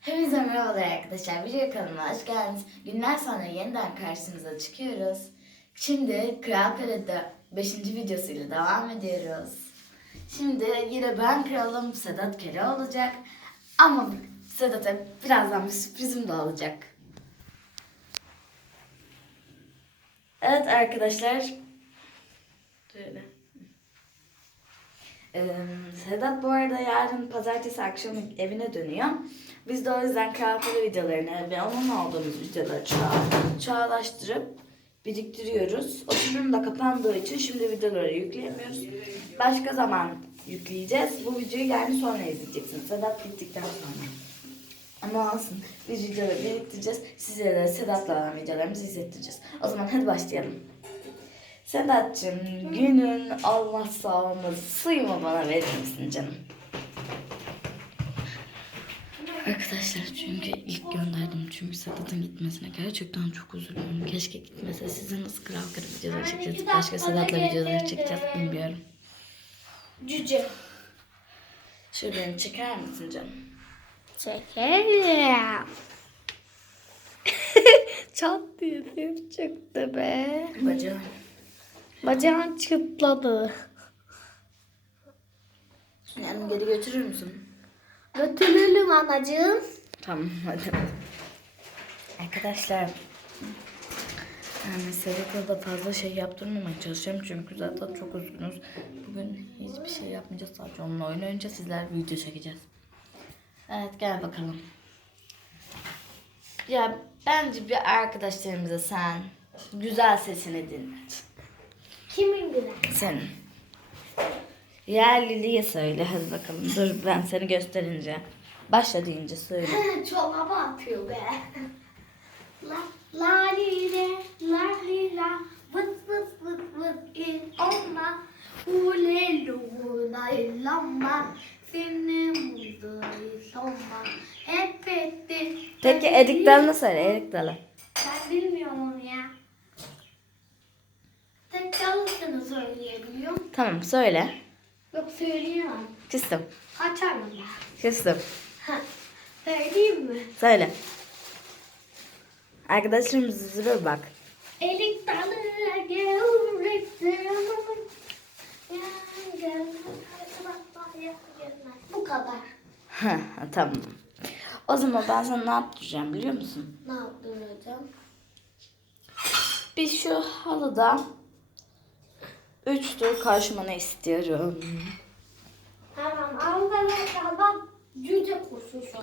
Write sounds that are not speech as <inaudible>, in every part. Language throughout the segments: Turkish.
Hepinize merhabalar arkadaşlar. Video kanalına hoş geldiniz. Günler sonra yeniden karşınıza çıkıyoruz. Şimdi Kral Kale'de 5. videosuyla devam ediyoruz. Şimdi yine ben kralım, Sedat Kere olacak. Ama Sedat'a birazdan bir sürprizim de olacak. Evet arkadaşlar. Şöyle. Sedat bu arada yarın pazartesi akşamı evine dönüyor. Biz de o yüzden kağıtlı videolarını ve onun olduğumuz videoları çağ, çağlaştırıp biriktiriyoruz. O sürüm de kapandığı için şimdi videoları yükleyemiyoruz. Başka zaman yükleyeceğiz. Bu videoyu yani sonra izleyeceksiniz. Sedat bittikten sonra. Ama olsun. Biz videoları biriktireceğiz. Size de Sedat'la olan videolarımızı izlettireceğiz. O zaman hadi başlayalım. Sedat'cığım günün olmazsa olmazı suyumu bana verir misin canım? Arkadaşlar çünkü ilk gönderdim çünkü Sedat'ın gitmesine gerçekten çok üzülüyorum. Keşke gitmese. Sizin nasıl kral kara videoları çekeceğiz, başka Sedat'la videoları çekeceğiz bilmiyorum. Cüce. Şöyle beni çeker misin canım? Çekerim. <laughs> Çat diye ses çıktı be. Bacağım. Bacağın çıtladı. Yani geri götürür müsün? Götürelim anacığım. Tamam hadi. Arkadaşlar yani Sedat'a da fazla şey yaptırmamaya çalışacağım çünkü zaten çok üzgünüz. Bugün hiçbir şey yapmayacağız sadece onunla oynayacağız sizler video çekeceğiz. Evet gel bakalım. Ya bence bir arkadaşlarımıza sen güzel sesini dinlet. Kimin güne? Senin. Yerliliğe söyle hadi bakalım. Dur ben seni gösterince. Başla deyince söyle. <laughs> Çoraba atıyor be. La la li le la li la vıt vıt vıt vıt il olma ule lu la illamma seni mutlu illamma hep etti. Peki Erik Dalı'nı söyle Erik Dalı. Ben bilmiyorum onu ya. Tek çalısını söyleyebiliyorum. Tamam söyle. Yok söyleyemem. Küstüm. Açarım ben. Küstüm. Ha, Söyleyeyim mi? Söyle. Arkadaşlarımız üzülür bak. Elik dalı gevrektir. Bu kadar. Tamam. O zaman ben sana ne yaptıracağım biliyor musun? Ne yaptıracağım? Bir şu halıda üç tur koşmanı istiyorum. Tamam arkadaşlar bak cüce kurşusu.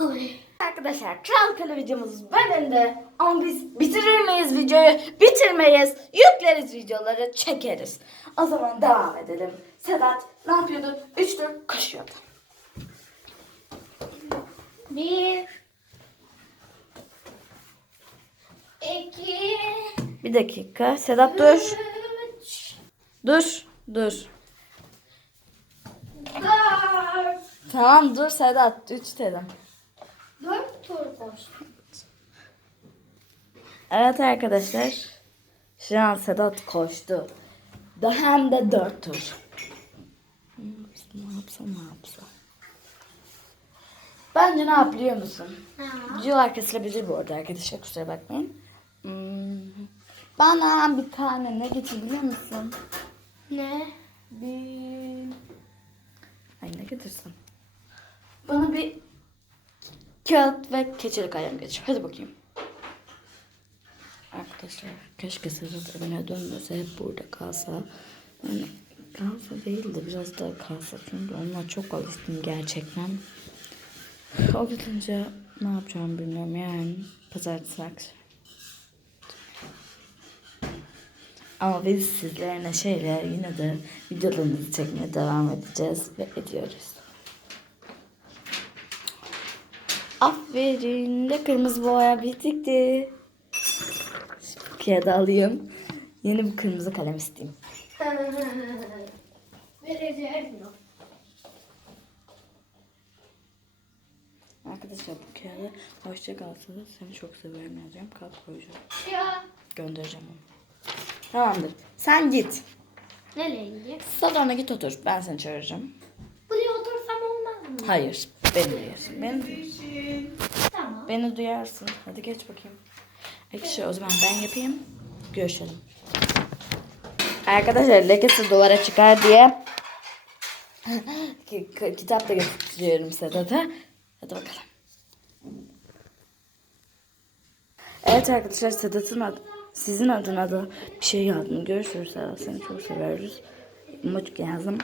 Ay. Arkadaşlar Kral Kale videomuz bölümde ama biz bitirir miyiz videoyu? Bitirmeyiz. Yükleriz videoları çekeriz. O zaman devam edelim. Sedat ne yapıyordu? Üç tur koşuyordu. Bir. İki. Bir dakika. Sedat dur. Dur. Dur. Tamam dur Sedat. Üç dedim. Dört tur koştum. Evet arkadaşlar. Şu an Sedat koştu. Da hem de dört tur. Ne yapsam ne yapsam. Bence ne yap biliyor musun? Ha. Videolar kesilebilir bu arada arkadaşlar kusura bakmayın. Hmm, Bana bir tane ne getir biliyor musun? Ne? Bir... Ay ne getirsin? Bana bir kağıt ve keçeli kalem getir. Hadi bakayım. Arkadaşlar keşke Sedat evine dönmese hep burada kalsa. Yani kalsa değil de biraz daha kalsa. Çünkü onunla çok alıştım gerçekten. O gidince ne yapacağımı bilmiyorum yani. Pazartesi akşam. Ama biz sizlerle neşeyle yine de videolarımızı çekmeye devam edeceğiz ve ediyoruz. Aferin de kırmızı boya bitikti. Şu Kağıdı alayım. Yeni bir kırmızı kalem isteyeyim. <laughs> Vereceğim. Arkadaşlar bu kağıdı hoşça kalsanız seni çok severim yazacağım. Kalp koyacağım. Ya. Göndereceğim onu. Tamamdır. Sen git. Nereye gideyim? Salona git otur. Ben seni çağıracağım. Buraya otursam olmaz mı? Hayır. Beni duyuyorsun. Beni duyuyorsun. Tamam. Beni duyarsın. Hadi geç bakayım. Ekşi o zaman ben yapayım. Görüşelim. Arkadaşlar lekesi duvara çıkar diye ki- ki- kitap da getiriyorum Sedat'a. Hadi bakalım. Evet arkadaşlar Sedat'ın adı, sizin adına da bir şey yazdım. Görüşürüz Sedat. Seni çok seviyoruz. Mutlu yazdım.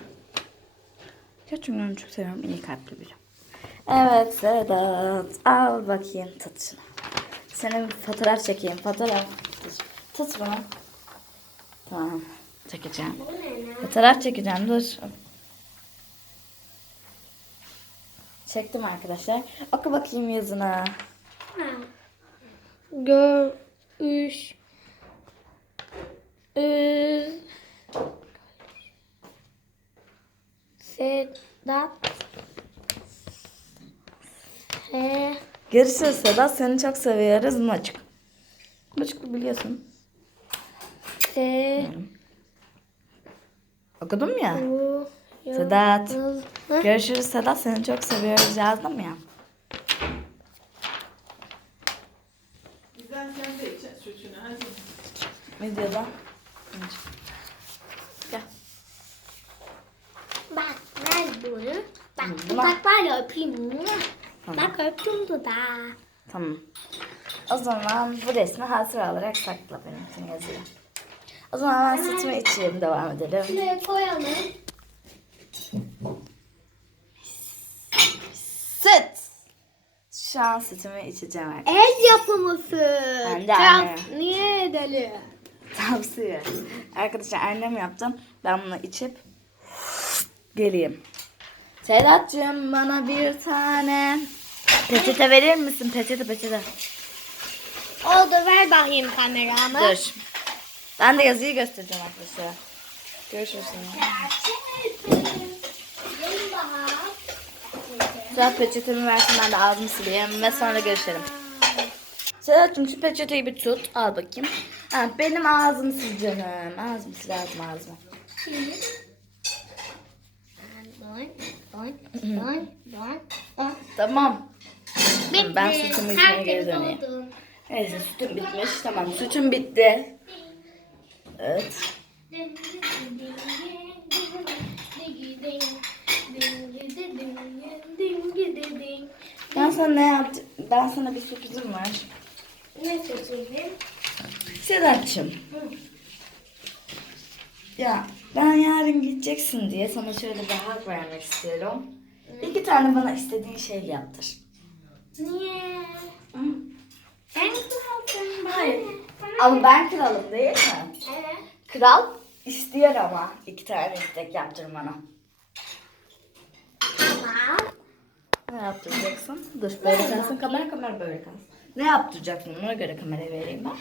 Gerçekten çok seviyorum. İyi kalpli biri. Evet Sedat. Al bakayım tut şunu. Bir fotoğraf çekeyim. Fotoğraf. Tut, bunu. Tamam. Çekeceğim. Fotoğraf çekeceğim. Dur. Çektim arkadaşlar. Oku bakayım yazına. Görüş. Üz. Sedat. He. Görüşürüz Sedat. Seni çok seviyoruz. Maçık. Maçık biliyorsun. Se. Okudum ya. Bu. Sedat. Hı? Görüşürüz Sedat. Seni çok seviyoruz yazdım ya. Güzel sen de iç çocuğuna hadi. Videoda. Gel. Bak ver bunu. Bak Hı, dudak var ya öpeyim. Tamam. Bak öptüm dudağı. Tamam. O zaman bu resmi hatıra olarak sakla benim için yazıyor. O zaman ben sütümü içeyim devam edelim. Şuraya koyalım. Süt. Şu an sütümü içeceğim arkadaşlar. El yapımı süt. Ben de anne. Niye edelim? Tavsiye. Arkadaşlar annem yaptım. Ben bunu içip geleyim. Sedat'cığım bana bir tane peçete verir misin? Peçete peçete. Oldu ver bakayım kameramı. Dur. Ben de yazıyı göstereceğim arkadaşlar. Görüşürüz. Sedat peçetemi versin ben de ağzımı sileyim ve sonra görüşelim. Sedat'cığım şu peçeteyi bir tut. Al bakayım. Ha, benim ağzımı sil canım. Ağzımı sil ağzımı ağzımı. Tamam. Ben sütümü içmeye geri döneyim. Neyse sütüm bitmiş. Tamam sütüm bitti. Evet. Ben sana ne yaptım? Ben sana bir sürprizim var. Ne seçelim? Sedat'cığım. Ya ben yarın gideceksin diye sana şöyle bir hak vermek istiyorum. İki tane bana istediğin şey yaptır. Niye? Hı? Ben bana Hayır. Bana Ama ben kralım değil mi? Evet. Kral istiyor ama iki tane istek yaptırmana. Tamam. Ne yaptıracaksın? Dur böyle kalsın kamera kamera böyle kalsın. Ne yaptıracaksın ona göre kamerayı vereyim ben.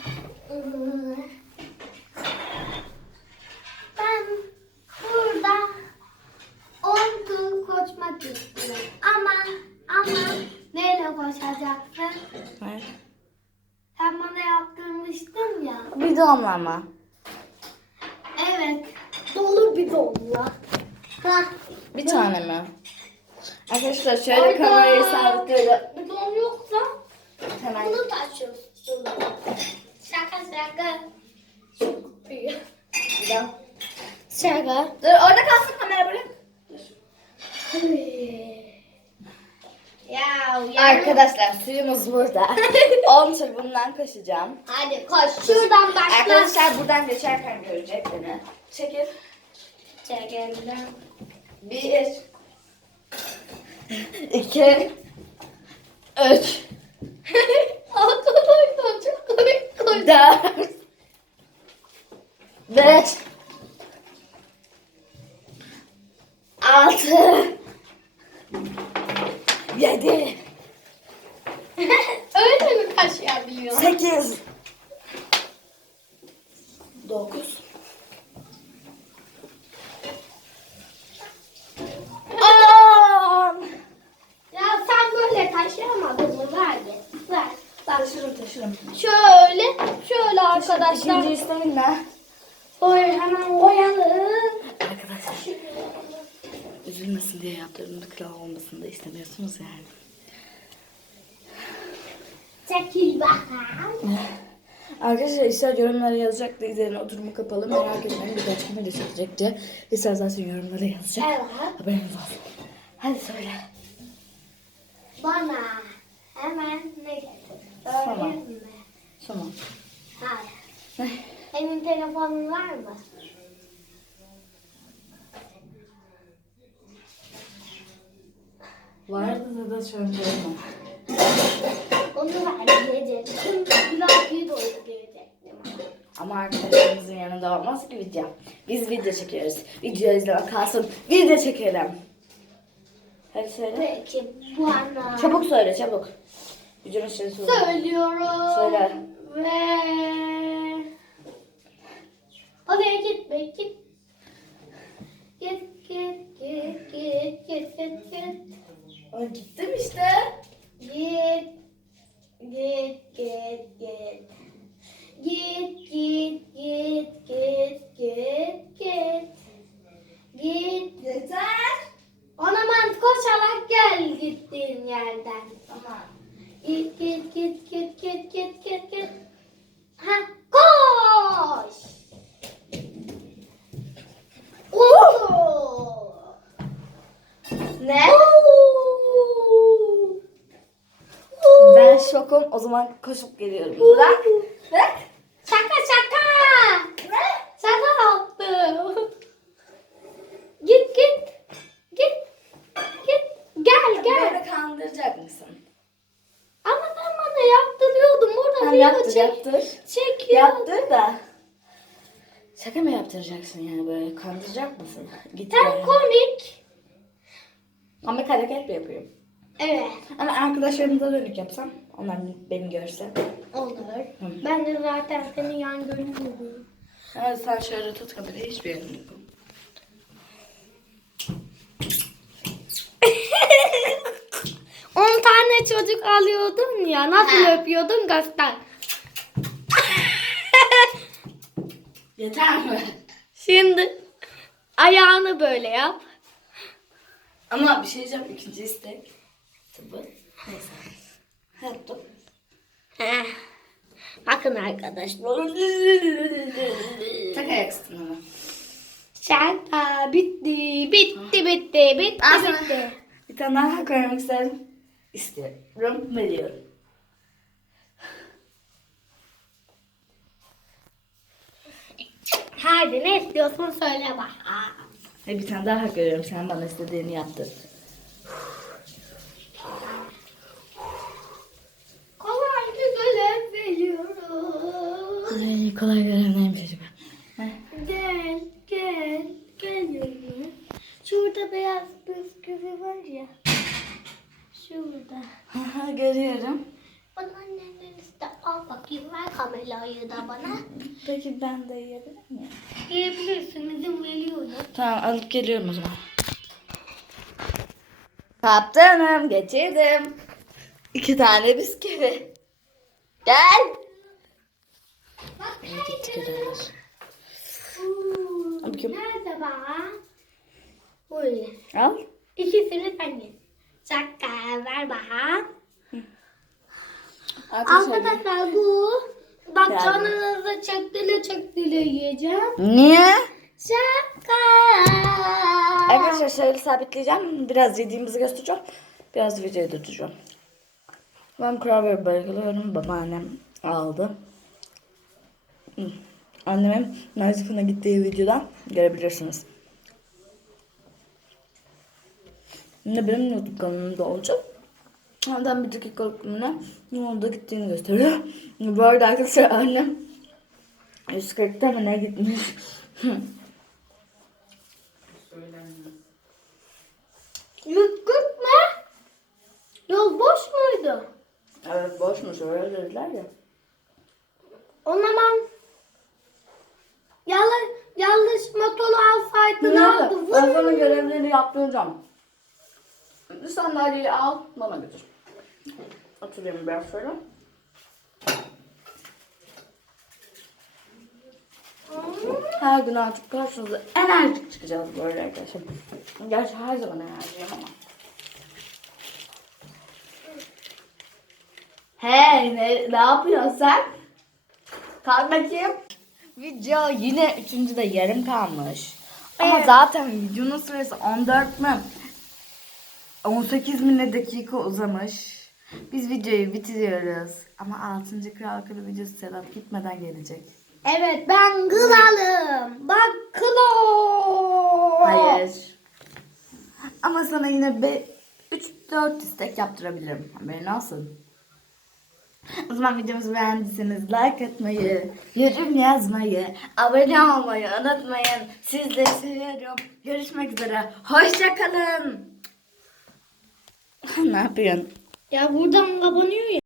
Ben burada on tur koşmak istiyorum. Ama ama neyle koşacaksın? Evet. Sen bana yaptırmıştın donla ama. Evet. Dolu bir donla. Ha. Bir tane mi? Arkadaşlar şöyle kamerayı sabitleyelim. Bir don yoksa Hemen. bunu taşıyorsun. Şaka şaka. Çok büyük. Bir daha. Şaka. Dur orada kalsın kamera bırak. Arkadaşlar suyumuz burada. <laughs> 10 tur bundan koşacağım. Hadi koş. Şuradan başla. Arkadaşlar buradan geçerken görecek beni. Çekil. Çekelim. Bir. iki, Üç. <laughs> Arkadaşlar çok komik koş. Dört. Beş. Altı. Yedi. Öyle mi taşıyabiliyor? Sekiz. Dokuz. On. Ya sen böyle taşıyamadın mı? Ver bir. Ver. Taşırım taşırım. Şöyle, şöyle arkadaşlar. İkinci isteğin ne? Boy hemen boyalım. Arkadaşlar. Üzülmesin diye yaptırdım. Kral olmasını da istemiyorsunuz yani. Çekil bakalım. Arkadaşlar İsa yorumlara yazacaktı. İzlerin oturumu kapalı. Merak etmeyin birkaç gün video çekecekti. İsa zaten yorumlara yazacak. Evet. Haberiniz olsun. Hadi söyle. Bana hemen ne? Tamam. Tamam. Hayır. Senin telefonun var mı? Vardı da söyleyemem. Onu ver diyecektim. Biraz bir doğru diyecektim. Ama arkadaşlarımızın yanında olmaz ki video. Biz video çekiyoruz. Video izlemek kalsın. Video çekelim. Hadi söyle. Peki bana. Çabuk söyle çabuk. Videonun şeyi söyle. Söylüyorum. Söyle. Ve... Oraya gitme git. Git git git git git git git. Ay gittim işte. Git git git git. Git git git git git git. Git. Yeter. Onaman koşarak gel gittiğin yerden. Tamam. Git git git git git git git git. Ha koş. Oo. Ne? Oo. Ben şokum. O zaman koşup geliyorum. Bırak. Bırak. Şaka şaka. Şaka yaptım. Git git. Git. Git. Gel gel. Beni kandıracak mısın? Ama ben bana yaptırıyordum. Burada video yaptır çek yaptır. çekiyor. Yaptır da. Şaka mı yaptıracaksın yani böyle kandıracak mısın? Git Sen yani. komik. Ama hareket mi yapıyorum? Evet. Ama arkadaşlarımıza dönük yapsam, onlar beni görse. Olur. Hı. Ben de zaten senin yan görünüyorum. Evet sen şöyle tut kamerayı hiçbir yerim yok. <laughs> 10 tane çocuk alıyordun ya. Nasıl Ha. öpüyordun göster. <laughs> Yeter mi? Şimdi ayağını böyle yap. Ama bir şey diyeceğim ikinci istek. Tabii. Neyse. Yaptım. Heh. Bakın arkadaşlar. Tak ayak üstüne. Şaka bitti. Bitti bitti. Bitti Aa, bitti. Bir tane daha koymak isterim. İstiyorum. Veriyorum. Hadi ne istiyorsun söyle bak. Bir tane daha görüyorum. Sen bana istediğini yaptın. Kolay güzel veriyorum. Ay kolay görenlermiş acaba. Heh. Gel gel gel yanıma. Şurada beyaz bisküvi var ya. Şurada. Haha, Görüyorum. Bana annemden iste al bakayım ver kamerayı da bana. Peki ben de yiyebilir miyim? Yiyebilirsin izin veriyorum. Tamam alıp geliyorum o zaman. Kaptanım getirdim. İki tane bisküvi. Gel. Bak nerede? bak? Böyle. Al. İkisini sen ye. Şaka ver bana. Arkadaşlar bu. Bak canınızı çektile çektile yiyeceğim. Niye? Şaka. Arkadaşlar şöyle sabitleyeceğim. Biraz yediğimizi göstereceğim. Biraz videoyu durduracağım. Ben kurabiye bayılıyorum. Babaannem aldı. Annemin Nazif'ine gittiği videodan görebilirsiniz. Yine benim YouTube kanalımda olacak. Oradan bir dakikalık ne? Yolda gittiğini gösteriyor. Bu arada arkadaşlar annem 140'ta mı ne gitmiş? Yüzgük mü? Yol boş muydu? Evet boşmuş öyle dediler ya. O zaman yanlış, yanlış motoru alsaydın aldı. Neyse, ben sana görevleri yaptıracağım. Bir sandalyeyi al, bana götür. Oturayım biraz şöyle. Her gün artık karşınıza enerjik çıkacağız böyle arkadaşlar. Gerçi her zaman enerjiyim ama. Hey ne, ne yapıyorsun sen? Kalk bakayım. Video yine üçüncü de yarım kalmış. Ama Evet. zaten videonun süresi 14 mü? 18 mi ne dakika uzamış. Biz videoyu bitiriyoruz. Ama 6. Kral Kılı videosu Sedat gitmeden gelecek. Evet ben kralım. Bak klo. Hayır. Ama sana yine 3-4 istek yaptırabilirim. Haberin olsun. O zaman videomuzu beğendiyseniz like atmayı, yorum yazmayı, abone olmayı unutmayın. Sizleri seviyorum. Görüşmek üzere. Hoşçakalın. <laughs> ne yapıyorsun? Ya buradan kapanıyor ya.